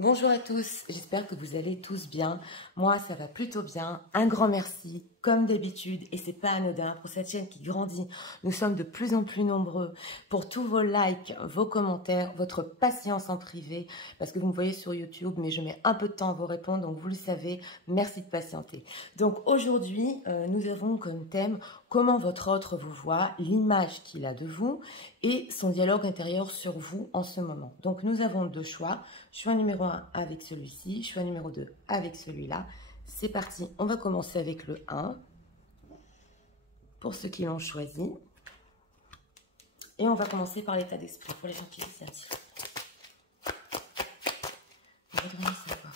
Bonjour à tous, j'espère que vous allez tous bien. Moi, ça va plutôt bien. Un grand merci, comme d'habitude, et c'est pas anodin pour cette chaîne qui grandit. Nous sommes de plus en plus nombreux pour tous vos likes, vos commentaires, votre patience en privé, parce que vous me voyez sur YouTube, mais je mets un peu de temps à vous répondre, donc vous le savez, merci de patienter. Donc aujourd'hui, nous avons comme thème comment votre autre vous voit, l'image qu'il a de vous et son dialogue intérieur sur vous en ce moment. Donc nous avons deux choix. Choix numéro 1 avec celui-ci, choix numéro 2 avec celui-là. C'est parti, on va commencer avec le 1, pour ceux qui l'ont choisi. Et on va commencer par l'état d'esprit, pour les gens qui s'y attirent. On va vraiment savoir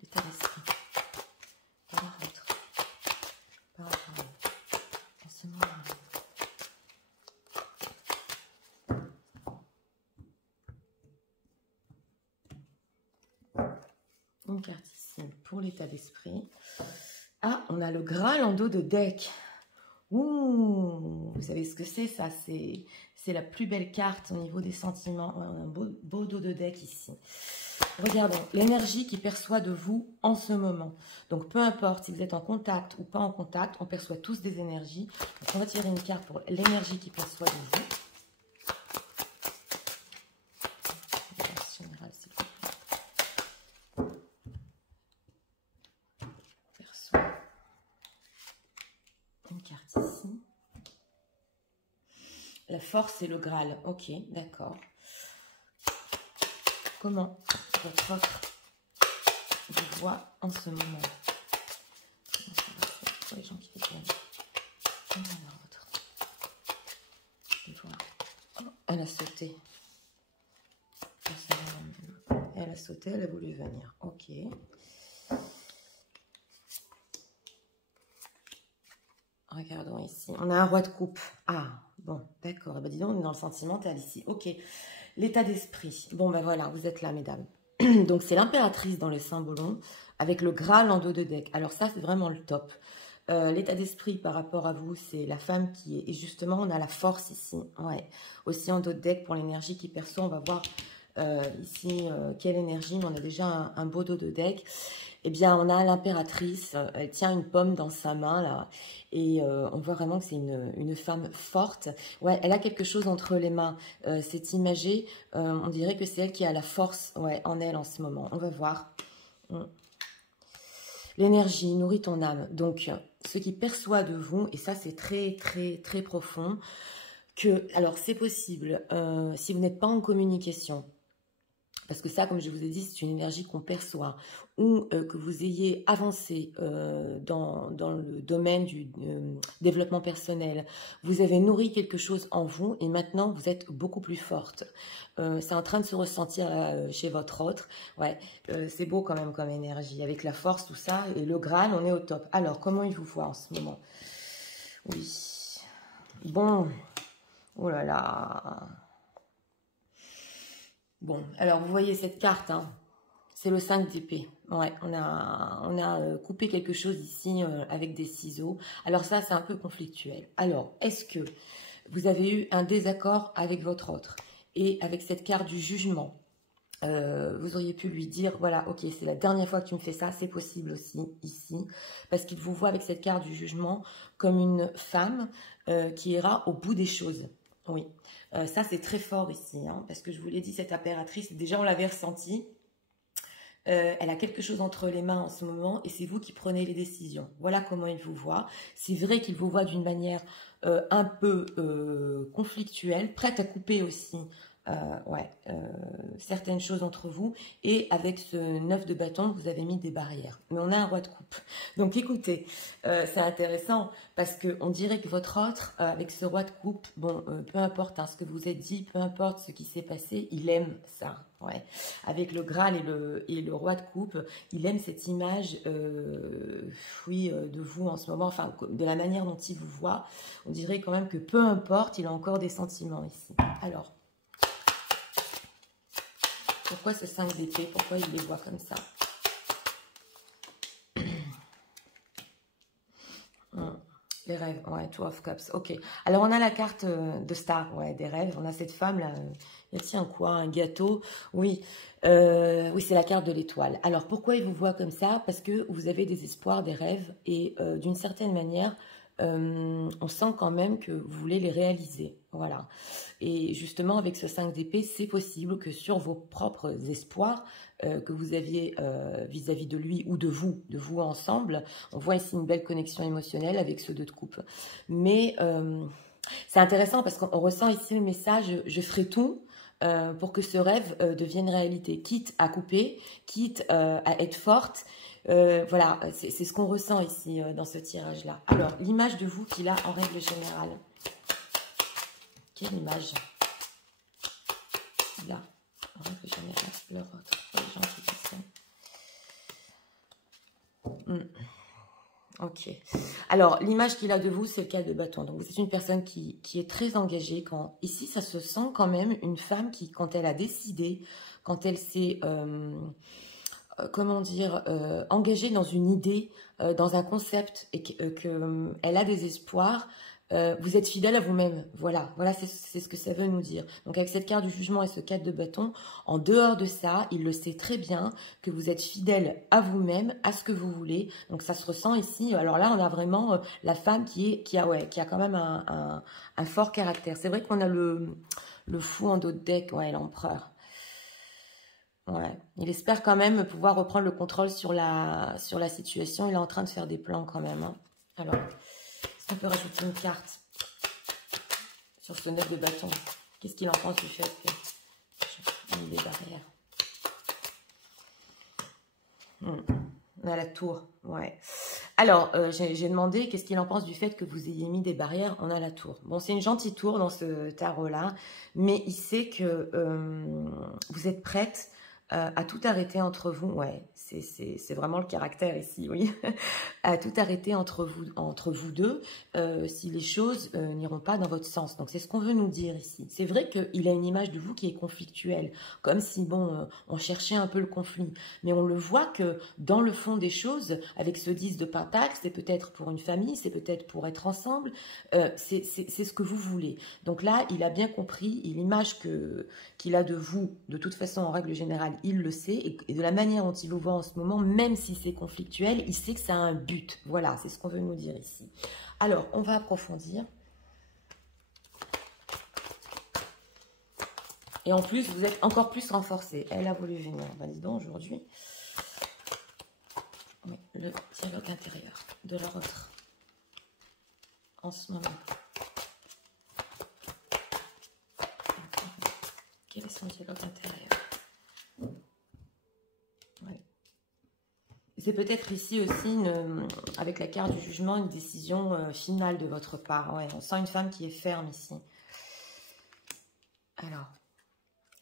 l'état d'esprit par rapport à vous, en ce moment. Une carte ici pour l'état d'esprit. Ah, on a le Graal en dos de deck. Ouh, vous savez ce que c'est ça? C'est la plus belle carte au niveau des sentiments. Ouais, on a un beau dos de deck ici. Regardons l'énergie qu'il perçoit de vous en ce moment. Donc peu importe si vous êtes en contact ou pas en contact, on perçoit tous des énergies. Donc on va tirer une carte pour l'énergie qu'il perçoit de vous. Carte ici. La force et le Graal. Ok, d'accord. Comment votre autre vous voit en ce moment? Pour les gens qui viennent. Oh, elle a sauté. Elle a sauté, elle a voulu venir. Ok. Regardons ici. On a un roi de coupe. Ah, bon, d'accord. Ben, dis donc, on est dans le sentimental ici. Ok. L'état d'esprit. Bon, ben voilà, vous êtes là, mesdames. Donc, c'est l'impératrice dans le symbolon avec le Graal en dos de deck. Alors ça, c'est vraiment le top. L'état d'esprit par rapport à vous, c'est la femme qui est... Et justement, on a la force ici. Ouais. Aussi en dos de deck pour l'énergie qui perçoit. On va voir ici quelle énergie. Mais on a déjà un beau dos de deck. Eh bien, on a l'impératrice, elle tient une pomme dans sa main, là, et on voit vraiment que c'est une femme forte. Ouais, elle a quelque chose entre les mains, c'est imagé, on dirait que c'est elle qui a la force, ouais, en elle en ce moment. On va voir. L'énergie nourrit ton âme, donc ce qui perçoit de vous, et ça c'est très, très, très profond, que, alors c'est possible, si vous n'êtes pas en communication, parce que ça, comme je vous ai dit, c'est une énergie qu'on perçoit. Ou que vous ayez avancé dans le domaine du développement personnel. Vous avez nourri quelque chose en vous et maintenant, vous êtes beaucoup plus forte. C'est en train de se ressentir chez votre autre. Ouais, c'est beau quand même comme énergie. Avec la force, tout ça. Et le Graal, on est au top. Alors, comment il vous voit en ce moment? Oui. Bon. Oh là là. Bon, alors vous voyez cette carte, hein, c'est le 5 d'épée. Ouais, on a coupé quelque chose ici avec des ciseaux. Alors ça, c'est un peu conflictuel. Alors, est-ce que vous avez eu un désaccord avec votre autre? Et avec cette carte du jugement, vous auriez pu lui dire, voilà, ok, c'est la dernière fois que tu me fais ça, c'est possible aussi ici. Parce qu'il vous voit avec cette carte du jugement comme une femme qui ira au bout des choses. Oui, ça c'est très fort ici, hein, parce que je vous l'ai dit, cette impératrice, déjà on l'avait ressenti, elle a quelque chose entre les mains en ce moment et c'est vous qui prenez les décisions. Voilà comment il vous voit. C'est vrai qu'il vous voit d'une manière un peu conflictuelle, prête à couper aussi certaines choses entre vous. Et avec ce 9 de bâton, vous avez mis des barrières. Mais on a un roi de coupe. Donc écoutez, c'est intéressant parce qu'on dirait que votre autre, avec ce roi de coupe, bon, peu importe ce que vous êtes dit, peu importe ce qui s'est passé, il aime ça. Ouais. Avec le Graal et le roi de coupe, il aime cette image de vous en ce moment, enfin de la manière dont il vous voit. On dirait quand même que peu importe, il a encore des sentiments ici. Alors, pourquoi ce 5 d'épée? Pourquoi il les voit comme ça? Les rêves, ouais, Two of Cups, ok. Alors, on a la carte de star, ouais, des rêves. On a cette femme, là, il y a quoi, un gâteau. Oui, oui, c'est la carte de l'étoile. Alors, pourquoi il vous voit comme ça? Parce que vous avez des espoirs, des rêves, et d'une certaine manière, on sent quand même que vous voulez les réaliser, voilà. Et justement, avec ce 5 d'épée, c'est possible que sur vos propres espoirs, que vous aviez vis-à-vis de lui ou de vous ensemble. On voit ici une belle connexion émotionnelle avec ce 2 de coupe. Mais c'est intéressant parce qu'on ressent ici le message « je ferai tout » pour que ce rêve devienne réalité, quitte à couper, quitte à être forte. Voilà, c'est ce qu'on ressent ici dans ce tirage-là. Alors, l'image de vous qu'il a en règle générale. Quelle image il a en règle générale, leur autre, pour les gens qui disent. Ok. Alors, l'image qu'il a de vous, c'est le 4 de bâton. Donc, vous êtes une personne qui est très engagée. Ici, ça se sent quand même une femme qui, quand elle a décidé, quand elle s'est, comment dire, engagée dans une idée, dans un concept, et qu'elle a des espoirs, vous êtes fidèle à vous-même. Voilà, c'est ce que ça veut nous dire. Donc, avec cette carte du jugement et ce 4 de bâton, en dehors de ça, il le sait très bien que vous êtes fidèle à vous-même, à ce que vous voulez. Donc, ça se ressent ici. Alors là, on a vraiment la femme qui a quand même un fort caractère. C'est vrai qu'on a le fou en dos de deck, ouais, l'empereur. Ouais, il espère quand même pouvoir reprendre le contrôle sur la situation. Il est en train de faire des plans quand même, hein. Alors, est-ce qu'on peut rajouter une carte sur ce 9 de bâton? Qu'est-ce qu'il en pense du fait que j'ai mis des barrières? On a la tour, ouais. Alors, j'ai demandé qu'est-ce qu'il en pense du fait que vous ayez mis des barrières. On a la tour. Bon, c'est une gentille tour dans ce tarot-là, mais il sait que vous êtes prête à tout arrêter entre vous. Ouais, c'est vraiment le caractère ici, oui. À tout arrêter entre vous deux si les choses n'iront pas dans votre sens. Donc, c'est ce qu'on veut nous dire ici. C'est vrai qu'il a une image de vous qui est conflictuelle, comme si, bon, on cherchait un peu le conflit. Mais on le voit que dans le fond des choses, avec ce 10 de pentacle, c'est peut-être pour une famille, c'est peut-être pour être ensemble, c'est ce que vous voulez. Donc là, il a bien compris, l'image qu'il a de vous, de toute façon, en règle générale, il le sait, et de la manière dont il vous voit en ce moment, même si c'est conflictuel, il sait que ça a un but. Voilà, c'est ce qu'on veut nous dire ici. Alors, on va approfondir. Et en plus, vous êtes encore plus renforcé. Elle a voulu venir. Ben, dis donc, aujourd'hui. Oui, le dialogue intérieur de leur autre. En ce moment. Quel est son dialogue intérieur? C'est peut-être ici aussi, avec la carte du jugement, une décision finale de votre part. Ouais, on sent une femme qui est ferme ici. Alors,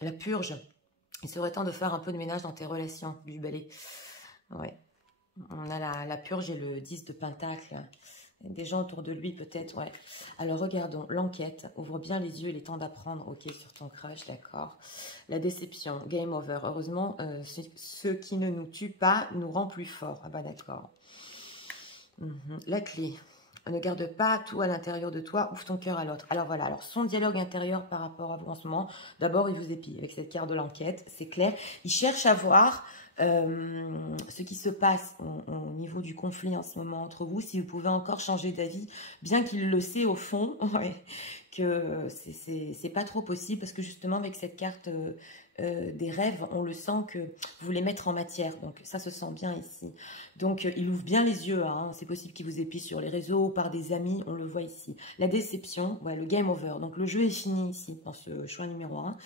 la purge. Il serait temps de faire un peu de ménage dans tes relations, du balai. Ouais. On a la purge et le 10 de pentacle. Des gens autour de lui, peut-être, ouais. Alors, regardons. L'enquête. Ouvre bien les yeux, il est temps d'apprendre. Ok, sur ton crush, d'accord. La déception. Game over. Heureusement, ce qui ne nous tue pas nous rend plus forts. Ah bah, d'accord. La clé. Ne garde pas tout à l'intérieur de toi. Ouvre ton cœur à l'autre. Alors, voilà. Alors, son dialogue intérieur par rapport à vous en ce moment. D'abord, il vous épie avec cette carte de l'enquête. C'est clair. Il cherche à voir ce qui se passe au niveau du conflit en ce moment entre vous, si vous pouvez encore changer d'avis, bien qu'il le sait au fond, ouais, que c'est pas trop possible, parce que justement avec cette carte des rêves, on le sent que vous voulez mettre en matière, donc ça se sent bien ici. Donc il ouvre bien les yeux, hein. C'est possible qu'il vous épie sur les réseaux, par des amis, on le voit ici. La déception, ouais, le game over, donc le jeu est fini ici, dans ce choix numéro 1,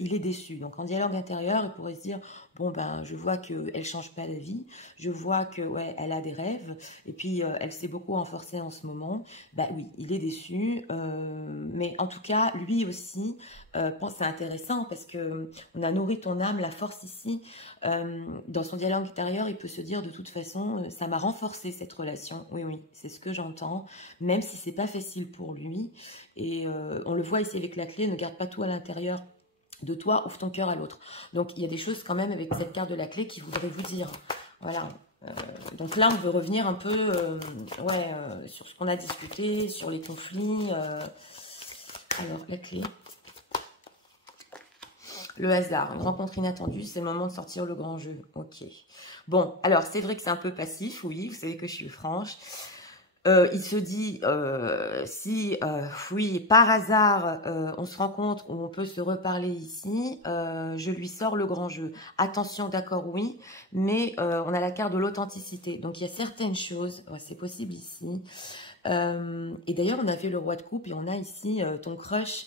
il est déçu. Donc en dialogue intérieur, il pourrait se dire, bon ben je vois qu'elle change pas d'avis, je vois que ouais, elle a des rêves, et puis elle s'est beaucoup renforcée en ce moment. Bah oui, il est déçu, mais en tout cas, lui aussi, c'est intéressant parce que on a nourri ton âme, la force ici. Dans son dialogue intérieur, il peut se dire de toute façon, ça m'a renforcé cette relation. Oui, oui, c'est ce que j'entends, même si c'est pas facile pour lui. Et on le voit ici avec la clé, ne garde pas tout à l'intérieur de toi, ouvre ton cœur à l'autre. Donc, il y a des choses quand même avec cette carte de la clé qui voudraient vous dire, voilà, Donc là, on veut revenir un peu sur ce qu'on a discuté, sur les conflits. Alors, la clé. Le hasard, une rencontre inattendue, c'est le moment de sortir le grand jeu. Ok. Bon, alors c'est vrai que c'est un peu passif, oui, vous savez que je suis franche. Il se dit, si, oui, par hasard, on se rencontre ou on peut se reparler ici, je lui sors le grand jeu. Attention, d'accord, oui, mais on a la carte de l'authenticité. Donc, il y a certaines choses, c'est possible ici. Et d'ailleurs, on avait le roi de coupe et on a ici ton crush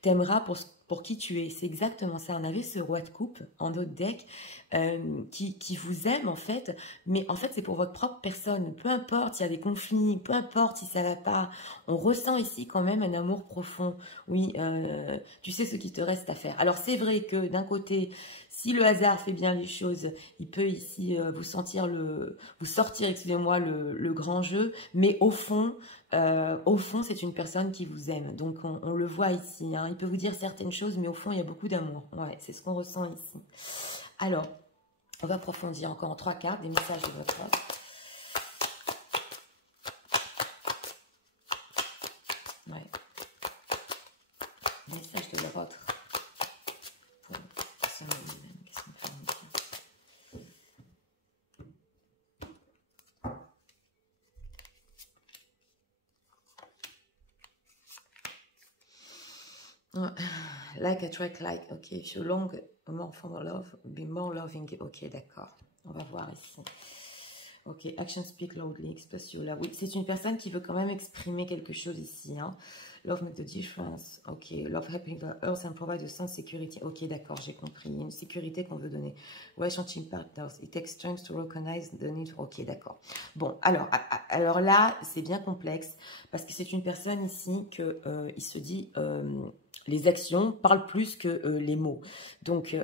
t'aimera pour qui tu es. C'est exactement ça. On avait ce roi de coupe en notre deck qui vous aime en fait, mais en fait c'est pour votre propre personne. Peu importe s'il y a des conflits, peu importe si ça va pas, on ressent ici quand même un amour profond. Oui, tu sais ce qu'il te reste à faire. Alors c'est vrai que d'un côté, si le hasard fait bien les choses, il peut ici vous sortir, excusez-moi, le grand jeu, mais au fond, c'est une personne qui vous aime. Donc, on le voit ici. Hein. Il peut vous dire certaines choses, mais au fond, il y a beaucoup d'amour. Ouais, c'est ce qu'on ressent ici. Alors, on va approfondir encore en 3 cartes, des messages de votre autre. Ouais. Des messages de leur autre. Qu'est-ce qu'on peut en dire? Like attract like, ok, if you long more for love, be more loving, ok, d'accord, on va voir ici. Ok, action speak loudly, express your love. Oui, c'est une personne qui veut quand même exprimer quelque chose ici. Hein. Love make the difference. Ok, love helping the earth and provide a sense of security. Ok, d'accord, j'ai compris. Une sécurité qu'on veut donner. Relationship partners. It takes strength to recognize the need. Ok, d'accord. Bon, alors là, c'est bien complexe parce que c'est une personne ici que il se dit les actions parlent plus que les mots. Donc,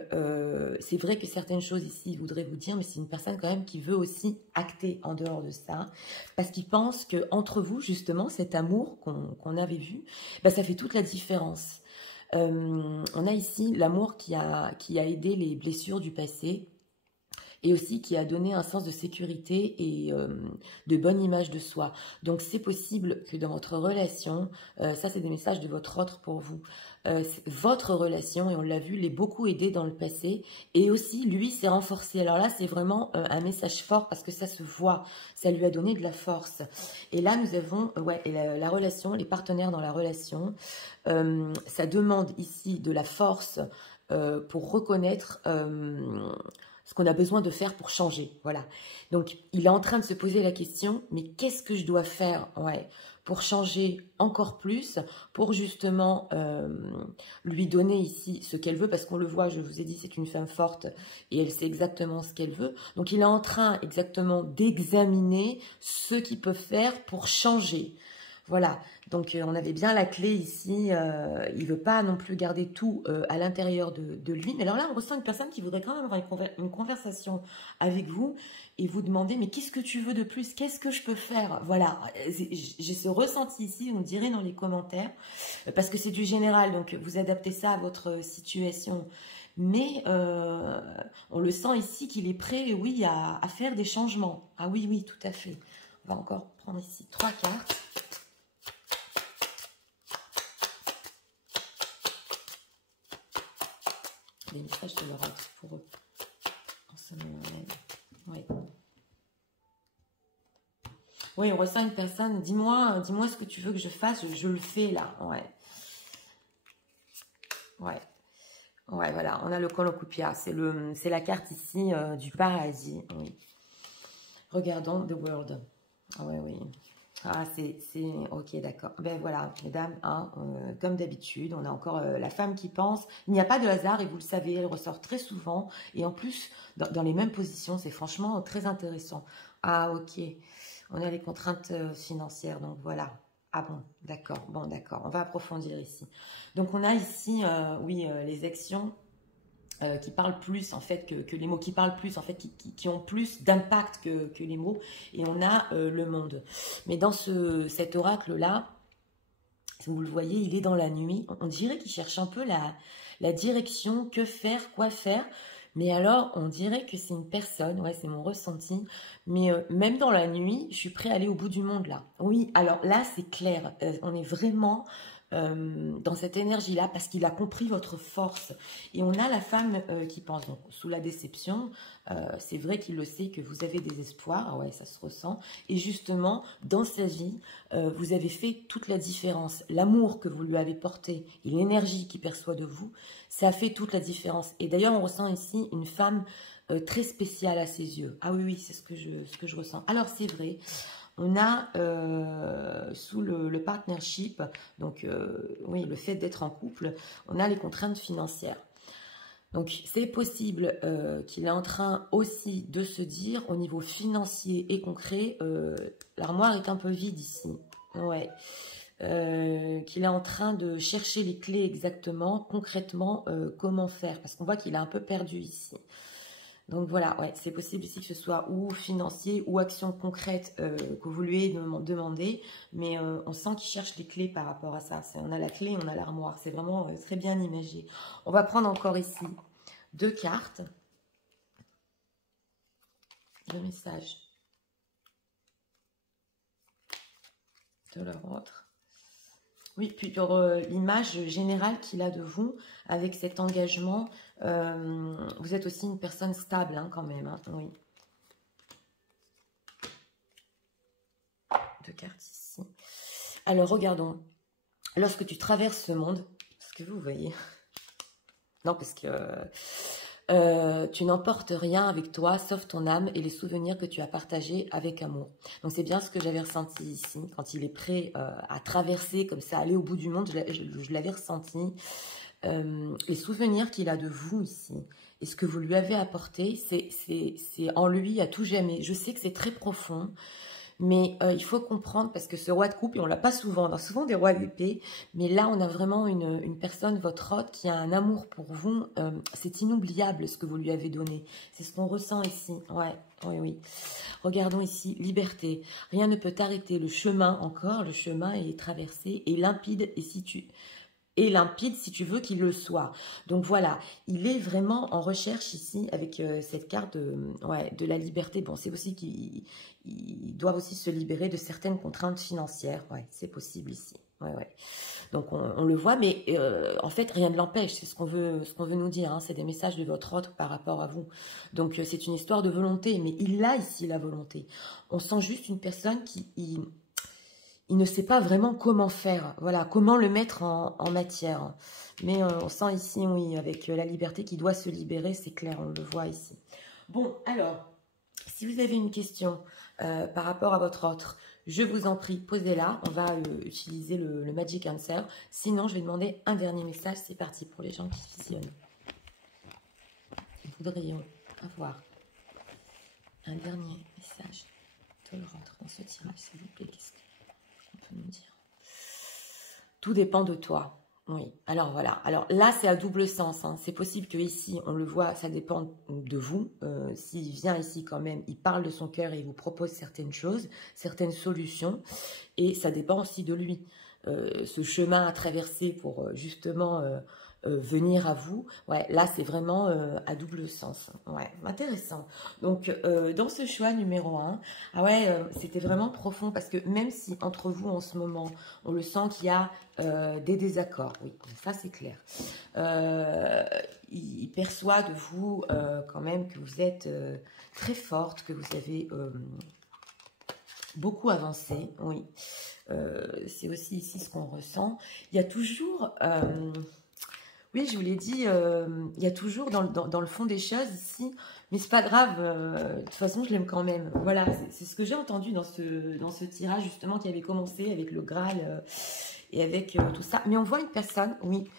c'est vrai que certaines choses ici, il voudrait vous dire, mais c'est une personne quand même qui veut aussi acter en dehors de ça, parce qu'il pense qu'entre vous, justement, cet amour qu'on avait vu, bah, ça fait toute la différence. On a ici l'amour qui a aidé les blessures du passé, et aussi qui a donné un sens de sécurité et de bonne image de soi. Donc c'est possible que dans votre relation, ça c'est des messages de votre autre pour vous, votre relation, et on l'a vu, l'est beaucoup aidé dans le passé, et aussi lui s'est renforcé. Alors là c'est vraiment un message fort parce que ça se voit, ça lui a donné de la force. Et là nous avons la relation, les partenaires dans la relation, ça demande ici de la force pour reconnaître ce qu'on a besoin de faire pour changer, voilà. Donc, il est en train de se poser la question, mais qu'est-ce que je dois faire pour changer encore plus, pour justement lui donner ici ce qu'elle veut, parce qu'on le voit, je vous ai dit, c'est une femme forte, et elle sait exactement ce qu'elle veut. Donc, il est en train exactement d'examiner ce qu'il peut faire pour changer. Voilà, donc on avait bien la clé ici, il ne veut pas non plus garder tout à l'intérieur de lui. Mais alors là, on ressent une personne qui voudrait quand même avoir une conversation avec vous et vous demander, mais qu'est-ce que tu veux de plus? Qu'est-ce que je peux faire? Voilà, j'ai ce ressenti ici, vous me direz dans les commentaires, parce que c'est du général, donc vous adaptez ça à votre situation. Mais on le sent ici qu'il est prêt, oui, à faire des changements. Ah oui, oui, tout à fait. On va encore prendre ici 3 cartes. Des messages de leur autre pour eux en ce moment-là. Oui. Oui, on ressent une personne, dis-moi ce que tu veux que je fasse, je le fais là. Ouais. Ouais. Ouais, voilà, on a le Cornucopia, c'est la carte ici du paradis. Oui. Regardons The World. Ah oui, oui. Ah, c'est... Ok, d'accord. Ben voilà, mesdames, hein, comme d'habitude, on a encore la femme qui pense. Il n'y a pas de hasard, et vous le savez, elle ressort très souvent. Et en plus, dans les mêmes positions, c'est franchement très intéressant. Ah, ok. On a les contraintes financières, donc voilà. Ah bon, d'accord. Bon, d'accord. On va approfondir ici. Donc, on a ici, oui, les actions qui parlent plus en fait que les mots, qui parlent plus en fait, qui ont plus d'impact que les mots, et on a le monde. Mais dans cet oracle-là, si vous le voyez, il est dans la nuit, on dirait qu'il cherche un peu la direction, que faire, quoi faire, Mais alors, on dirait que c'est une personne, ouais, c'est mon ressenti, mais même dans la nuit, je suis prêt à aller au bout du monde là. Oui, alors là, c'est clair, on est vraiment dans cette énergie-là parce qu'il a compris votre force. Et on a la femme qui pense, donc, sous la déception, c'est vrai qu'il le sait que vous avez des espoirs, ah ouais, ça se ressent. Et justement, dans sa vie, vous avez fait toute la différence. L'amour que vous lui avez porté et l'énergie qu'il perçoit de vous, ça fait toute la différence. Et d'ailleurs, on ressent ici une femme très spéciale à ses yeux. Ah oui, oui, c'est ce que je ressens. Alors, c'est vrai, on a sous le partnership, donc oui, le fait d'être en couple, on a les contraintes financières. Donc, c'est possible qu'il est en train aussi de se dire, au niveau financier et concret, l'armoire est un peu vide ici. Ouais. Qu'il est en train de chercher les clés exactement, concrètement, comment faire. Parce qu'on voit qu'il est un peu perdu ici. Donc voilà, ouais, c'est possible ici que ce soit ou financier ou action concrète que vous lui ayez demandé. Mais on sent qu'il cherche les clés par rapport à ça. On a la clé, on a l'armoire. C'est vraiment très bien imagé. On va prendre encore ici 2 cartes. Le message de leur autre. Oui, puis l'image générale qu'il a de vous, avec cet engagement, vous êtes aussi une personne stable hein, quand même, hein, oui. 2 cartes ici. Alors, regardons. Lorsque tu traverses ce monde, est-ce que vous voyez? Non, parce que tu n'emportes rien avec toi, sauf ton âme et les souvenirs que tu as partagés avec amour. Donc, c'est bien ce que j'avais ressenti ici, quand il est prêt à traverser, comme ça, aller au bout du monde, je l'avais ressenti. Les souvenirs qu'il a de vous ici, et ce que vous lui avez apporté, c'est en lui à tout jamais. Je sais que c'est très profond, mais il faut comprendre, parce que ce roi de coupe, et on l'a pas souvent, on a souvent des rois d'épée, mais là on a vraiment une personne, votre hôte, qui a un amour pour vous, c'est inoubliable ce que vous lui avez donné, c'est ce qu'on ressent ici, ouais, oui, oui. Regardons ici, liberté, rien ne peut t'arrêter, le chemin encore, le chemin est traversé, et limpide, limpide si tu veux qu'il le soit. Donc voilà, il est vraiment en recherche ici avec cette carte ouais, de la liberté. Bon, c'est aussi qu'il doit aussi se libérer de certaines contraintes financières. Ouais, c'est possible ici. Ouais, ouais. Donc on le voit, mais en fait rien ne l'empêche. C'est ce qu'on veut nous dire. Hein. C'est des messages de votre autre par rapport à vous. Donc c'est une histoire de volonté, mais il a ici la volonté. On sent juste une personne qui il ne sait pas vraiment comment faire, voilà, comment le mettre en matière. Mais on sent ici, oui, avec la liberté qui doit se libérer, c'est clair, on le voit ici. Bon, alors, si vous avez une question par rapport à votre autre, je vous en prie, posez-la. On va utiliser le Magic Answer. Sinon, je vais demander un dernier message. C'est parti pour les gens qui visionnent. Nous voudrions avoir un dernier message de leur autre dans ce tirage, s'il vous plaît. Qu'est-ce qu'on peut nous dire? Tout dépend de toi. Oui, alors voilà. Alors là, c'est à double sens. Hein. C'est possible que ici, on le voit, ça dépend de vous. S'il vient ici quand même, il parle de son cœur et il vous propose certaines choses, certaines solutions. Et ça dépend aussi de lui. Ce chemin à traverser pour justement venir à vous, ouais, là, c'est vraiment à double sens. Ouais, intéressant. Donc, dans ce choix numéro 1, ah ouais, c'était vraiment profond parce que même si entre vous, en ce moment, on le sent qu'il y a des désaccords, oui, ça c'est clair. Il perçoit de vous quand même que vous êtes très forte, que vous avez beaucoup avancé, oui. C'est aussi ici ce qu'on ressent. Il y a toujours... oui, je vous l'ai dit, il y a toujours dans le fond des choses ici, mais c'est pas grave, de toute façon, je l'aime quand même. Voilà, c'est ce que j'ai entendu dans ce tirage, justement, qui avait commencé avec le Graal et avec tout ça. Mais on voit une personne, oui,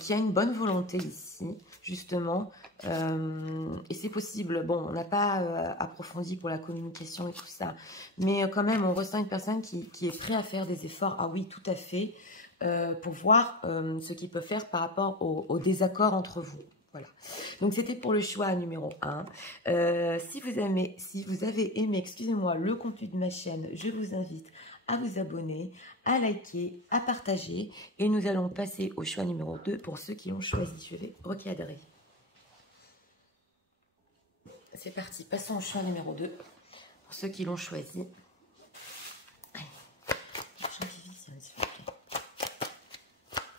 qui a une bonne volonté ici, justement, et c'est possible. Bon, on n'a pas approfondi pour la communication et tout ça, mais quand même, on ressent une personne qui est prête à faire des efforts. Ah oui, tout à fait. Pour voir ce qu'il peut faire par rapport au désaccord entre vous. Voilà. Donc, c'était pour le choix numéro 1. Si vous avez aimé, excusez-moi, le contenu de ma chaîne, je vous invite à vous abonner, à liker, à partager. Et nous allons passer au choix numéro 2 pour ceux qui l'ont choisi. Je vais recadrer. c'est parti. Passons au choix numéro 2. Pour ceux qui l'ont choisi. Allez, l'argent qui visionne, s'il vous plaît.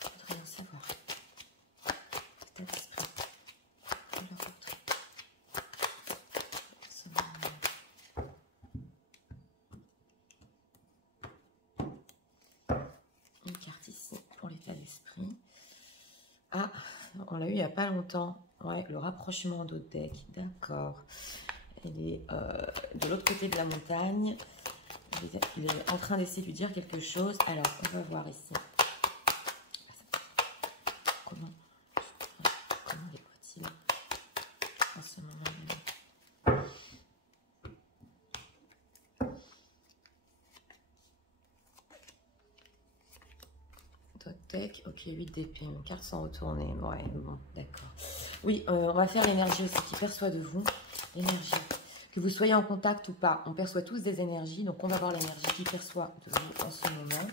Je voudrais en savoir. État d'esprit. De leur portrait. Une carte ici pour l'état d'esprit. Ah, on l'a eu il n'y a pas longtemps. Ouais, le rapprochement d'autres decks. D'accord. Il est de l'autre côté de la montagne. Il est en train d'essayer de lui dire quelque chose. Alors, on va voir ici. Comment les voit-il en ce moment? D'autres decks. Ok, 8 d'épée. Mes cartes sont retournées. Ouais, bon, d'accord. Oui, on va faire l'énergie aussi qui perçoit de vous. L'énergie. Que vous soyez en contact ou pas, on perçoit tous des énergies. Donc, on va voir l'énergie qui perçoit de vous en ce moment.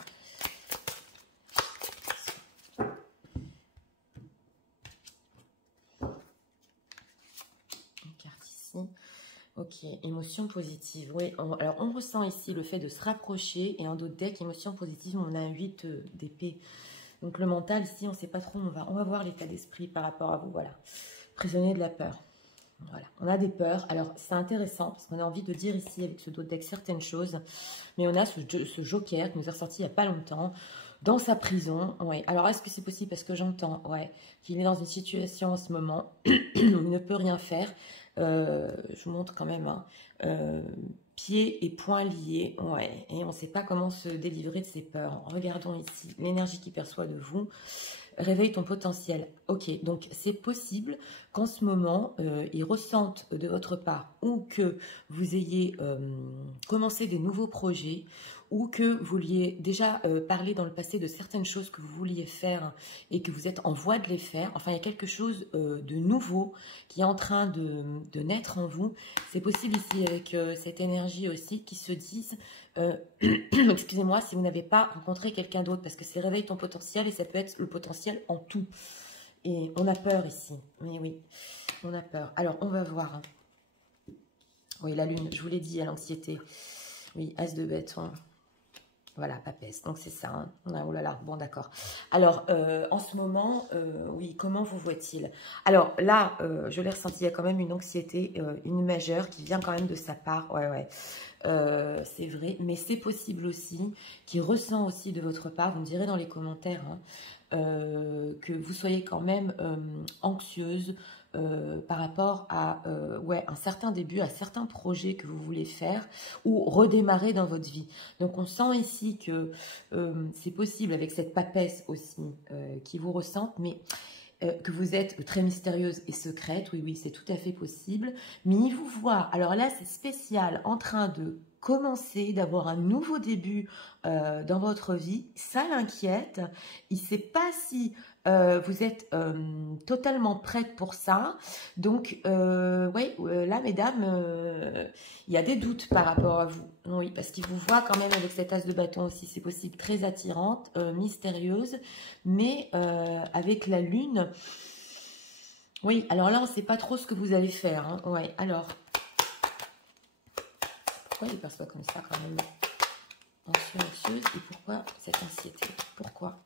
Une carte ici. Ok, émotion positive. Oui, alors on ressent ici le fait de se rapprocher. Et en d'autres decks, émotion positive, on a un 8 d'épée. Donc, le mental, ici, on ne sait pas trop où on va voir l'état d'esprit par rapport à vous. Voilà. Prisonnier de la peur. Voilà, on a des peurs. Alors, c'est intéressant parce qu'on a envie de dire ici avec ce dos de deck certaines choses. Mais on a ce joker qui nous est ressorti il n'y a pas longtemps dans sa prison. Ouais. Alors, est-ce que c'est possible? Parce que j'entends qu'il est dans une situation en ce moment où il ne peut rien faire. Je vous montre quand même. Pieds et poings liés. Ouais. Et on ne sait pas comment se délivrer de ses peurs. Regardons ici l'énergie qu'il perçoit de vous. Réveille ton potentiel. Ok, donc c'est possible qu'en ce moment, ils ressentent de votre part ou que vous ayez commencé des nouveaux projets ou que vous vouliez déjà parler dans le passé de certaines choses que vous vouliez faire et que vous êtes en voie de les faire. Enfin, il y a quelque chose de nouveau qui est en train de naître en vous. C'est possible ici avec cette énergie aussi qui se disent... excusez-moi, si vous n'avez pas rencontré quelqu'un d'autre, parce que c'est réveille ton potentiel et ça peut être le potentiel en tout. Et on a peur ici. Mais oui, on a peur. Alors, on va voir. Oui, la lune, je vous l'ai dit, à l'anxiété. Oui, as de bâton. Voilà, papesse. Donc, c'est ça. Hein. Oh là là, bon, d'accord. Alors, en ce moment, oui, comment vous voit-il? Alors, là, je l'ai ressenti, il y a quand même une anxiété, une majeure qui vient quand même de sa part. Ouais, ouais. C'est vrai, mais c'est possible aussi qu'il ressent aussi de votre part, vous me direz dans les commentaires, hein, que vous soyez quand même anxieuse par rapport à un certain début, à certains projets que vous voulez faire ou redémarrer dans votre vie. Donc on sent ici que c'est possible avec cette papesse aussi qui vous ressente, mais que vous êtes très mystérieuse et secrète, oui, oui, c'est tout à fait possible, mais il vous voit, alors là, c'est spécial, en train de commencer, d'avoir un nouveau début dans votre vie, ça l'inquiète, il ne sait pas si vous êtes totalement prête pour ça, donc, oui, là, mesdames, il y a des doutes par rapport à vous, oui, parce qu'il vous voit quand même avec cet as de bâton aussi, c'est possible, très attirante, mystérieuse, mais avec la lune, oui, alors là, on ne sait pas trop ce que vous allez faire. Hein. Ouais, alors, pourquoi il perçoit comme ça quand même? Anxieuse, et pourquoi cette anxiété? Pourquoi?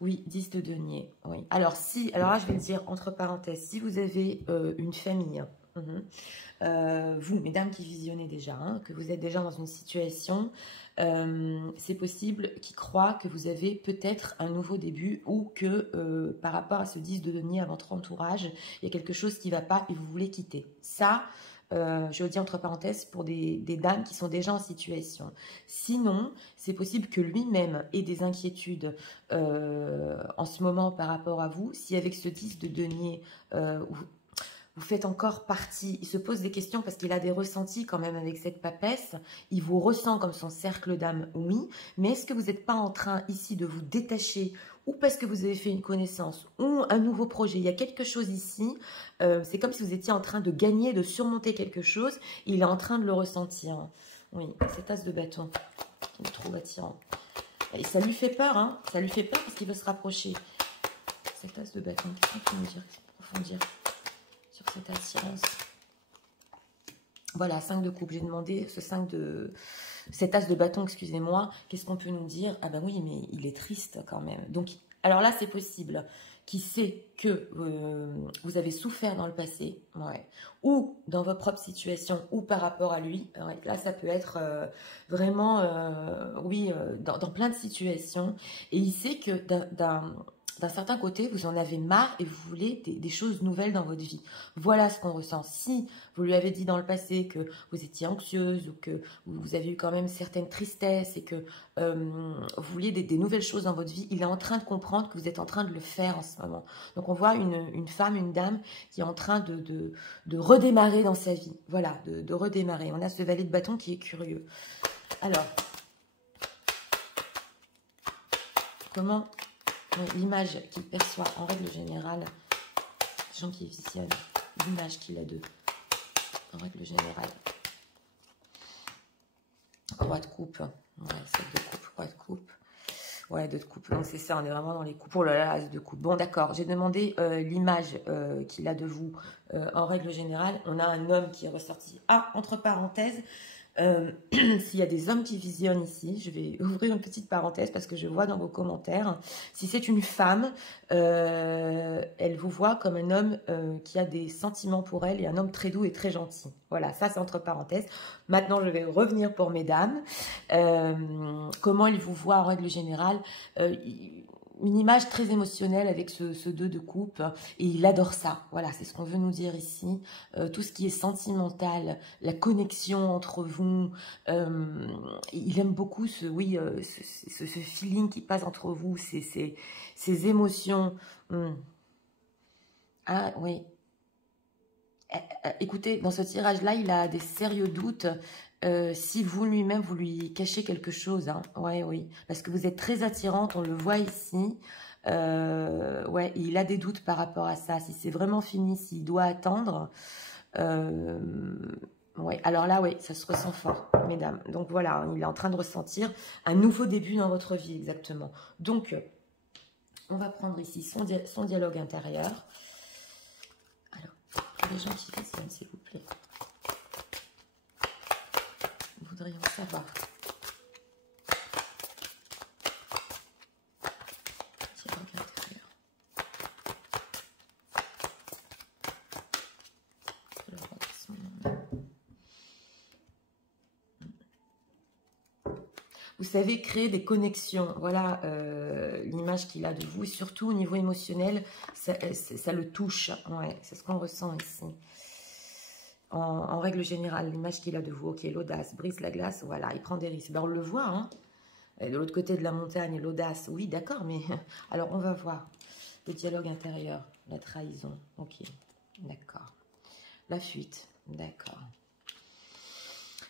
Oui, 10 de denier. Oui. Alors, alors là, je vais le dire entre parenthèses, si vous avez une famille, vous, mesdames qui visionnez déjà, hein, que vous êtes déjà dans une situation, c'est possible qu'ils croient que vous avez peut-être un nouveau début ou que par rapport à ce 10 de denier à votre entourage, il y a quelque chose qui ne va pas et vous voulez quitter. Ça, je le dis entre parenthèses pour des dames qui sont déjà en situation. Sinon, c'est possible que lui-même ait des inquiétudes en ce moment par rapport à vous. Si avec ce 10 de denier, vous faites encore partie, il se pose des questions parce qu'il a des ressentis quand même avec cette papesse, il vous ressent comme son cercle d'âme, oui, mais est-ce que vous n'êtes pas en train ici de vous détacher ou parce que vous avez fait une connaissance ou un nouveau projet, il y a quelque chose ici, c'est comme si vous étiez en train de gagner, de surmonter quelque chose, il est en train de le ressentir, oui, cet as de bâton, il est trop attirant, et ça lui fait peur, hein, ça lui fait peur parce qu'il veut se rapprocher, cet as de bâton, qu'est-ce qu'on peut nous dire, approfondir sur cette attirance. Voilà, 5 de coupe. J'ai demandé cet as de bâton, excusez-moi. Qu'est-ce qu'on peut nous dire? Ah ben oui, mais il est triste quand même. Donc, alors là, c'est possible qu'il sait que vous avez souffert dans le passé, ouais, ou dans votre propre situation, ou par rapport à lui. Ouais, là, ça peut être vraiment, oui, dans plein de situations. Et il sait que d'un certain côté, vous en avez marre et vous voulez des choses nouvelles dans votre vie. Voilà ce qu'on ressent. Si vous lui avez dit dans le passé que vous étiez anxieuse ou que vous avez eu quand même certaines tristesses et que vous vouliez des nouvelles choses dans votre vie, il est en train de comprendre que vous êtes en train de le faire en ce moment. Donc on voit une femme, une dame qui est en train de redémarrer dans sa vie. Voilà, de redémarrer. On a ce valet de bâton qui est curieux. Alors, comment l'image qu'il perçoit en règle générale, gens qui visionnent, l'image qu'il a d'eux en règle générale. Roi de coupe, ouais, 7 de coupe, roi de coupe, ouais, 2 de coupe, donc c'est ça, on est vraiment dans les coupes. Oh là là, as de coupe. Bon, d'accord, j'ai demandé l'image qu'il a de vous en règle générale. On a un homme qui est ressorti. Ah, entre parenthèses, s'il y a des hommes qui visionnent ici, je vais ouvrir une petite parenthèse parce que je vois dans vos commentaires, si c'est une femme, elle vous voit comme un homme qui a des sentiments pour elle et un homme très doux et très gentil. Voilà, ça c'est entre parenthèses. Maintenant, je vais revenir pour mesdames. Comment il vous voit en règle générale, une image très émotionnelle avec ce 2 de coupe, et il adore ça. Voilà, c'est ce qu'on veut nous dire ici. Tout ce qui est sentimental, la connexion entre vous, il aime beaucoup ce feeling qui passe entre vous, ces émotions. Ah oui. Écoutez, dans ce tirage-là, il a des sérieux doutes. Si vous lui-même, vous lui cachez quelque chose, hein. Ouais, oui, parce que vous êtes très attirante, on le voit ici. Ouais, il a des doutes par rapport à ça. Si c'est vraiment fini, s'il doit attendre, ouais, alors là, oui, ça se ressent fort, mesdames. Donc voilà, il est en train de ressentir un nouveau début dans votre vie, exactement. Donc, on va prendre ici son dialogue intérieur. Alors, pour les gens qui visionnent, s'il vous plaît. Nous voudrions savoir. Dialogue intérieur. Vous savez créer des connexions. Voilà l'image qu'il a de vous. Et surtout au niveau émotionnel, ça le touche. Ouais, c'est ce qu'on ressent ici. En règle générale, l'image qu'il a de vous. Ok, l'audace, brise la glace. Voilà, il prend des risques. Ben, on le voit, hein. De l'autre côté de la montagne, l'audace. Oui, d'accord, mais alors on va voir. Le dialogue intérieur, la trahison. Ok, d'accord. La fuite, d'accord.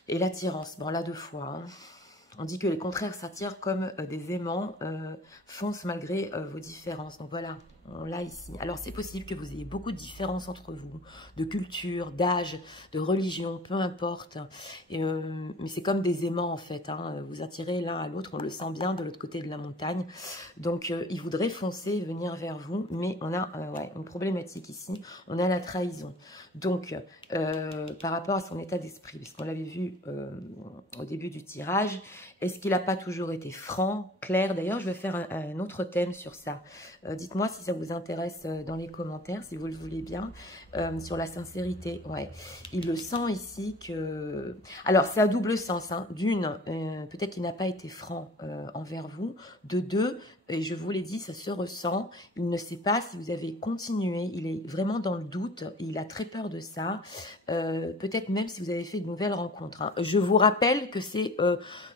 Et l'attirance. Bon, là, 2 fois, hein. On dit que les contraires s'attirent comme des aimants, foncent malgré vos différences. Donc voilà, on l'a ici. Alors c'est possible que vous ayez beaucoup de différences entre vous, de culture, d'âge, de religion, peu importe. Mais c'est comme des aimants en fait, hein. Vous attirez l'un à l'autre, on le sent bien de l'autre côté de la montagne. Donc il voudrait foncer, venir vers vous, mais on a ouais, une problématique ici, on a la trahison. Donc par rapport à son état d'esprit, parce qu'on l'avait vu au début du tirage, est-ce qu'il n'a pas toujours été franc, clair? D'ailleurs, je vais faire un autre thème sur ça. Dites-moi si ça vous intéresse dans les commentaires, si vous le voulez bien, sur la sincérité. Ouais, il le sent ici que... Alors, c'est à double sens. Hein. D'une, peut-être qu'il n'a pas été franc envers vous. De deux, et je vous l'ai dit, ça se ressent. Il ne sait pas si vous avez continué. Il est vraiment dans le doute. Il a très peur de ça. Peut-être même si vous avez fait de nouvelles rencontres. Hein. Je vous rappelle que c'est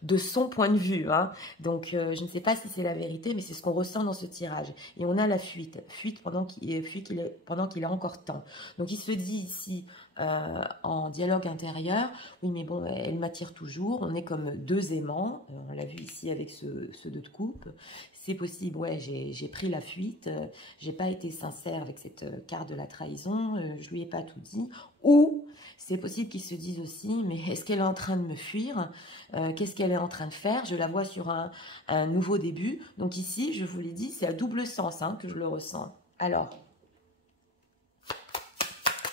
de son point de vue. Hein. Donc, je ne sais pas si c'est la vérité, mais c'est ce qu'on ressent dans ce tirage. Et on a la fuite. Fuite pendant qu'il a encore temps. Donc, il se dit ici, en dialogue intérieur, oui, mais bon, elle m'attire toujours. On est comme 2 aimants. On l'a vu ici avec ce 2 de coupe. C'est possible, ouais, j'ai pris la fuite. J'ai pas été sincère avec cette carte de la trahison. Je lui ai pas tout dit. Ou c'est possible qu'ils se disent aussi, mais est-ce qu'elle est en train de me fuir? Qu'est-ce qu'elle est en train de faire? Je la vois sur un nouveau début. Donc ici, je vous l'ai dit, c'est à double sens hein, que je le ressens. Alors,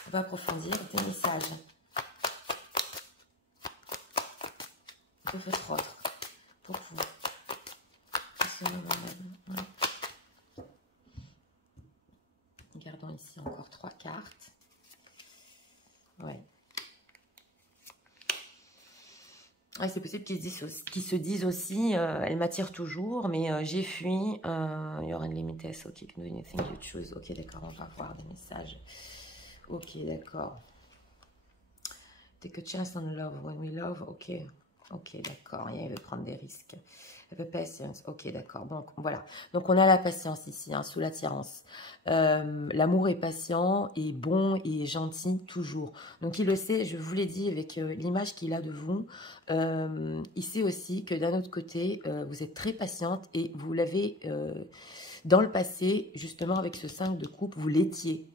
on va approfondir des messages. pour votre autre, pour vous. Ce moment-là. Ouais. Regardons ici encore 3 cartes. Ouais. Ouais, c'est possible qu'ils se disent aussi, elle m'attire toujours, mais j'ai fui. You're unlimited, so keep doing anything you choose. Ok, d'accord, on va voir des messages. Ok, d'accord. Take a chance on love when we love. Ok, ok, d'accord. Il veut prendre des risques. Have patience. Ok, d'accord. Donc, voilà. Donc, on a la patience ici, hein, sous l'attirance. L'amour est patient et bon et gentil toujours. Donc, il le sait, je vous l'ai dit avec l'image qu'il a de vous. Il sait aussi que d'un autre côté, vous êtes très patiente et vous l'avez dans le passé, justement avec ce 5 de coupe, vous l'étiez.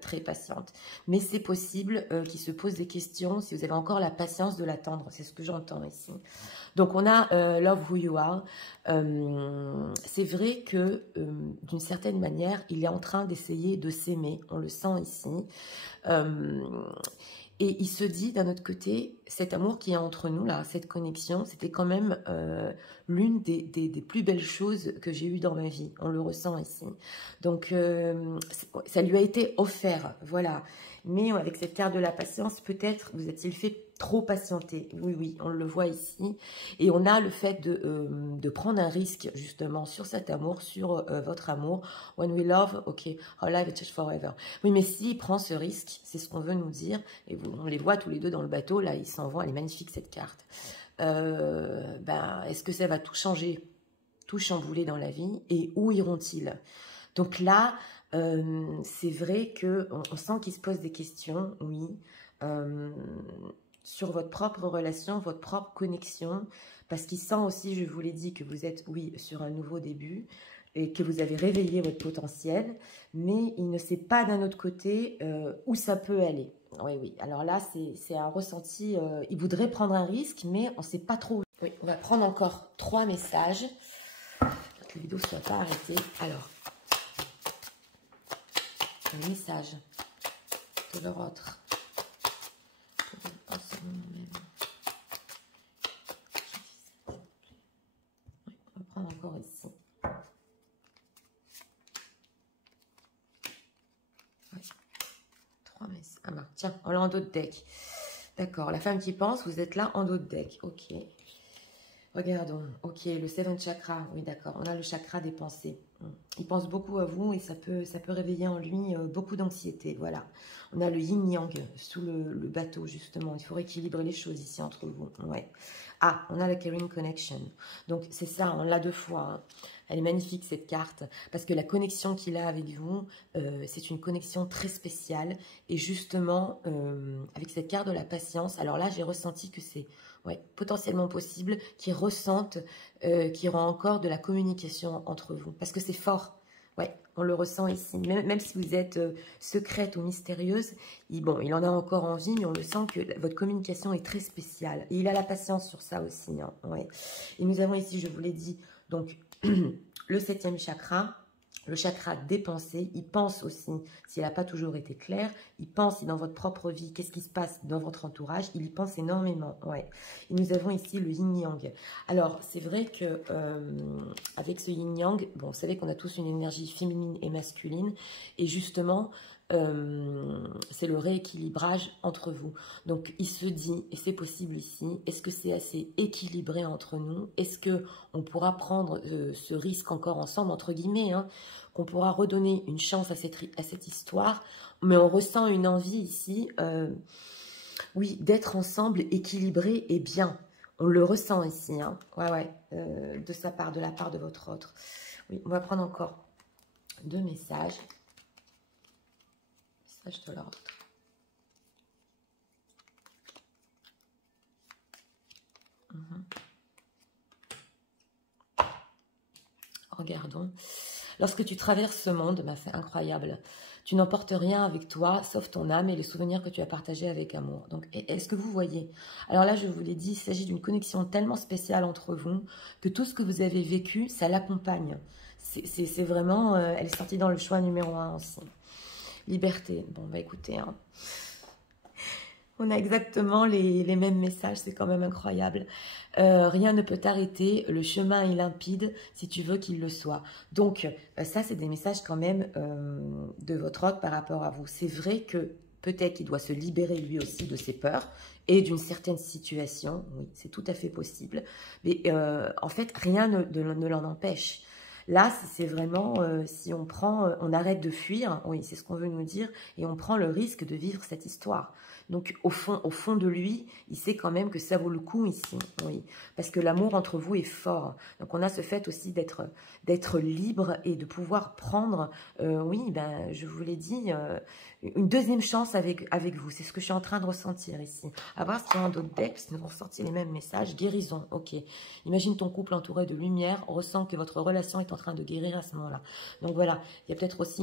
Très patiente. Mais c'est possible qu'il se pose des questions si vous avez encore la patience de l'attendre. C'est ce que j'entends ici. Donc, on a Love Who You Are. C'est vrai que, d'une certaine manière, il est en train d'essayer de s'aimer. On le sent ici. Et il se dit, d'un autre côté, cet amour qui est entre nous, là, cette connexion, c'était quand même l'une des plus belles choses que j'ai eues dans ma vie. On le ressent ici. Donc, ça lui a été offert, voilà. Mais avec cette carte de la patience, peut-être vous a-t-il fait trop patienter. Oui, oui, on le voit ici. Et on a le fait de prendre un risque, justement, sur cet amour, sur votre amour. When we love, ok, our life is forever. Oui, mais s'il prend ce risque, c'est ce qu'on veut nous dire. Et on les voit tous les deux dans le bateau, là, ils s'en vont. Elle est magnifique, cette carte. Ben, est-ce que ça va tout changer, tout chambouler dans la vie? Et où iront-ils? Donc là, c'est vrai qu'on sent qu'il se pose des questions, oui, sur votre propre relation, votre propre connexion, parce qu'il sent aussi, je vous l'ai dit, que vous êtes, oui, sur un nouveau début, et que vous avez réveillé votre potentiel, mais il ne sait pas d'un autre côté où ça peut aller. Oui, oui, alors là, c'est un ressenti, il voudrait prendre un risque, mais on ne sait pas trop. Oui, on va prendre encore 3 messages, pour que la vidéo ne soit pas arrêtée. Alors, un message de leur autre. En ce moment même. Oui, on va prendre encore ici. Oui. 3 messages. Ah bah, tiens, on l'a en dos de deck. D'accord, la femme qui pense, vous êtes là en dos de deck. Ok. Regardons. Ok, le 7 chakra. Oui, d'accord. On a le chakra des pensées. Il pense beaucoup à vous et ça peut réveiller en lui beaucoup d'anxiété. Voilà. On a le yin-yang sous le bateau, justement. Il faut équilibrer les choses ici entre vous. Ouais. Ah, on a la caring connection. Donc, c'est ça, on l'a 2 fois. Hein. Elle est magnifique, cette carte, parce que la connexion qu'il a avec vous, c'est une connexion très spéciale. Et justement, avec cette carte de la patience, alors là, j'ai ressenti que c'est potentiellement possible qu'ils ressentent qu'il y aura encore de la communication entre vous. Parce que c'est fort. Ouais, on le ressent ici. Même si vous êtes secrète ou mystérieuse, il en a encore envie, mais on le sent que votre communication est très spéciale. Et il a la patience sur ça aussi. Hein, ouais. Et nous avons ici, je vous l'ai dit, donc le 7e chakra. Le chakra des pensées, il pense aussi, s'il n'a pas toujours été clair, il pense dans votre propre vie, qu'est-ce qui se passe dans votre entourage, il y pense énormément. Ouais. Et nous avons ici le yin-yang. Alors, c'est vrai que avec ce yin-yang, bon, vous savez qu'on a tous une énergie féminine et masculine, et justement, c'est le rééquilibrage entre vous. Donc, il se dit, et c'est possible ici, est-ce que c'est assez équilibré entre nous? Est-ce qu'on pourra prendre ce risque encore ensemble, entre guillemets, hein, qu'on pourra redonner une chance à cette histoire, mais on ressent une envie ici, oui, d'être ensemble, équilibré et bien. On le ressent ici, hein, ouais, de sa part, de la part de votre autre. Oui, on va prendre encore 2 messages. Message de l'autre. Regardons. Lorsque tu traverses ce monde, ben c'est incroyable. Tu n'emportes rien avec toi, sauf ton âme et les souvenirs que tu as partagés avec amour. Donc, est-ce que vous voyez? Alors là, je vous l'ai dit, il s'agit d'une connexion tellement spéciale entre vous que tout ce que vous avez vécu, ça l'accompagne. C'est vraiment... elle est sortie dans le choix numéro 1 aussi. Liberté. Bon, bah écoutez... Hein. On a exactement les mêmes messages, c'est quand même incroyable. Rien ne peut t'arrêter, le chemin est limpide si tu veux qu'il le soit. Donc, ça, c'est des messages quand même de votre hôte par rapport à vous. C'est vrai que peut-être qu'il doit se libérer lui aussi de ses peurs et d'une certaine situation. Oui, c'est tout à fait possible. Mais en fait, rien ne l'en empêche. Là, c'est vraiment, si on prend, on arrête de fuir, oui, c'est ce qu'on veut nous dire, et on prend le risque de vivre cette histoire. Donc, au fond de lui, il sait quand même que ça vaut le coup ici, oui, parce que l'amour entre vous est fort. Donc, on a ce fait aussi d'être libre et de pouvoir prendre, oui, ben, je vous l'ai dit, une deuxième chance avec vous. C'est ce que je suis en train de ressentir ici. À voir s'il y a d'autres decks, parce qu'ils nous ont sorti les mêmes messages. Guérison, ok. Imagine ton couple entouré de lumière, ressent que votre relation est en train de guérir à ce moment-là. Donc voilà, il y a peut-être aussi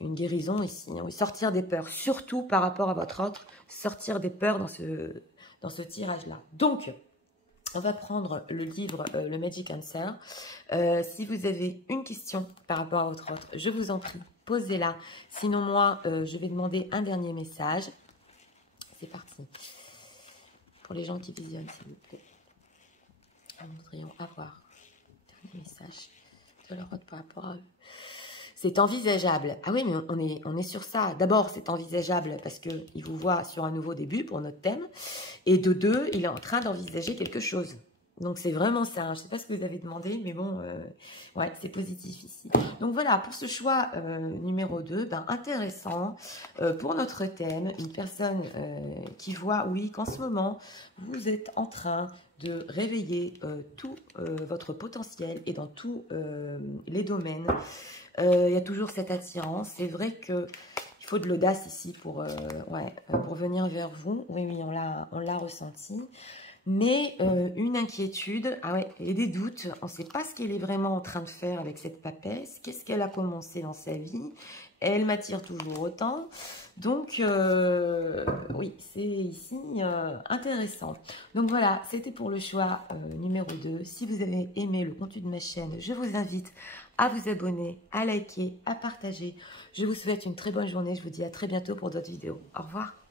une guérison ici. Oui, sortir des peurs, surtout par rapport à votre autre, sortir des peurs dans ce tirage-là. Donc, on va prendre le livre, le Magic Answer. Si vous avez une question par rapport à votre autre, je vous en prie, posez-la. Sinon, moi, je vais demander un dernier message. C'est parti. Pour les gens qui visionnent, s'il vous plaît. Nous voudrions avoir un dernier message de leur autre par rapport à eux. C'est envisageable. Ah oui, mais on est sur ça. D'abord, c'est envisageable parce qu'il vous voit sur un nouveau début pour notre thème. Et de deux, il est en train d'envisager quelque chose. Donc, c'est vraiment ça. Je ne sais pas ce que vous avez demandé, mais bon, ouais, c'est positif ici. Donc, voilà, pour ce choix numéro 2, ben, intéressant pour notre thème. Une personne qui voit, oui, qu'en ce moment, vous êtes en train de réveiller tout votre potentiel et dans tous les domaines. Il y a toujours cette attirance. C'est vrai que il faut de l'audace ici pour venir vers vous. Oui, oui, on l'a ressenti. Mais une inquiétude, ah ouais, et des doutes. On ne sait pas ce qu'elle est vraiment en train de faire avec cette papesse. Qu'est-ce qu'elle a commencé dans sa vie? Elle m'attire toujours autant. Donc, oui, c'est ici intéressant. Donc voilà, c'était pour le choix numéro 2. Si vous avez aimé le contenu de ma chaîne, je vous invite à vous abonner, à liker, à partager. Je vous souhaite une très bonne journée. Je vous dis à très bientôt pour d'autres vidéos. Au revoir.